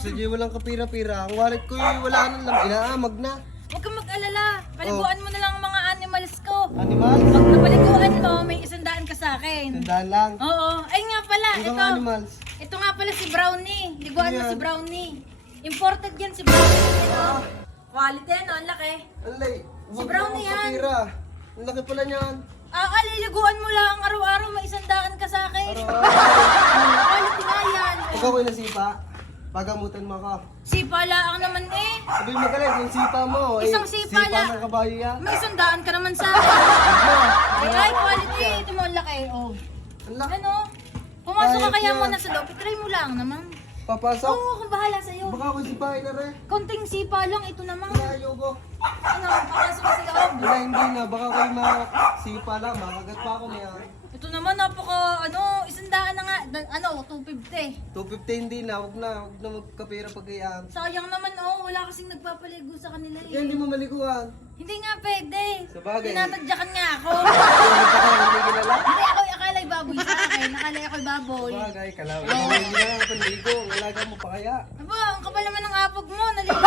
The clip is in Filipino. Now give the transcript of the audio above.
Sige, walang kapira-pira. Ang wallet ko yung wala nang lang. Inaamag na. Huwag kang mag-alala. Paliguan mo na lang ang mga animals ko. Animals? Pag napaliguan mo, may 100 ka sa akin. Tandaan lang. Oo. Ay nga pala, Ibang ito. animals. Ito nga pala si Brownie. Liguan mo Yan. si Brownie. Imported yan si Brownie. Ito. Quality yan, ang laki. Alay. Si Brownie yan. Kapira. Ang laki pala niyan. Liliguan mo lang araw-araw, may 100 ka sa akin. Quality nga yan. Pag ako'y nasipa, pagamutan mo ako. Sipa lang naman eh. Sabihin mo galit, yung sipa mo. Isang sipa lang. Sipa ng kabayo yan. May 100 ka naman sa akin. Ay, quality. Ito mo, ang laki. Oh. Ang laki. Ano? Pumasok ka Ayos kaya yan. muna sa loob. Try mo lang naman. Papasok. Oo, kung bahala sa'yo. Baka ako'y sipahin na rin. Konting sipa lang, ito naman. Kinayo ko. Ano, papasok ka sa loob. Wala, hindi na. Baka ako'y masipa lang. Makagat pa ako niya. Ito naman, napaka, 100 na nga. 250. 250 hindi na. Huwag na magkapira pag-iyan. Sayang naman, wala kasing nagpapaligo sa kanila eh. Kaya hindi mo malikuhan. Hindi nga pwede. Sa bagay. Tinatadyakan nga ako. Hindi kilala. Hindi ako, akala'y baboy sa akin. Akala'y ako'y baboy. Bagay, kalaw. Hindi na nga paligo. Wala ka mo pa kaya. Aba, ang kapal naman ng apog mo. Naligo.